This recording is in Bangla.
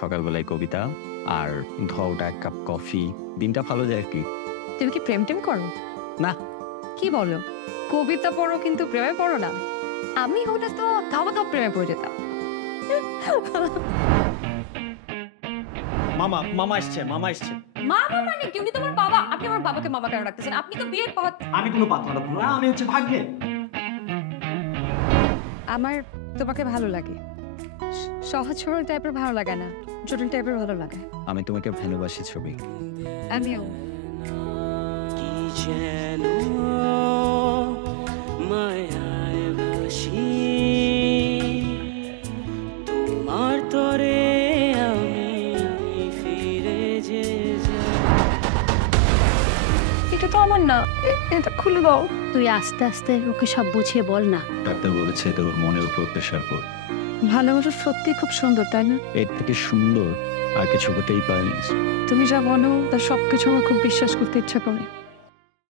সকালবেলায় কবিতা আর ধোয়াটা এক কাপ কফি, দিনটা ভালো যায় আর কি। তুমি কি প্রেম টেম করো? না। কি বলো? কবিতা পড়ো কিন্তু প্রেমে পড়ো না? আমি হলে তো ধাবা প্রেমে পড়ে যেতাম। মামা এসছে। মামা মানে কি? উনি তোমার বাবা। আপনি আমার বাবাকে মামা কেন রাখতেছেন? আপনি তো বিয়ের পর। আমি কোনো পাত্র না, আমি হচ্ছে ভাগ্নে। আমার তোমাকে ভালো লাগে, সহজ সরল টাইপের ভালো লাগে না, জটিল টাইপের ভালো লাগে। আমি তোমাকে ভালোবাসি ছবি। আমিও। কি যেন মায়ায় ভাসি, তোমার তরে আমি ফিরে যে যাই। এটা তো আমার না, এটা খুলে দাও। তুই আস্তে আস্তে ওকে সব বুঝিয়ে বল না। ডাক্তার বলেছে তোর মনের উপর প্রেশার পড়। ভালোবাসা সত্যি খুব সুন্দর, তাই না? এর থেকে সুন্দর আর কিছু হতেই পারে না। তুমি যা বলো তার সবকিছু আমার খুব বিশ্বাস করতে ইচ্ছা করে।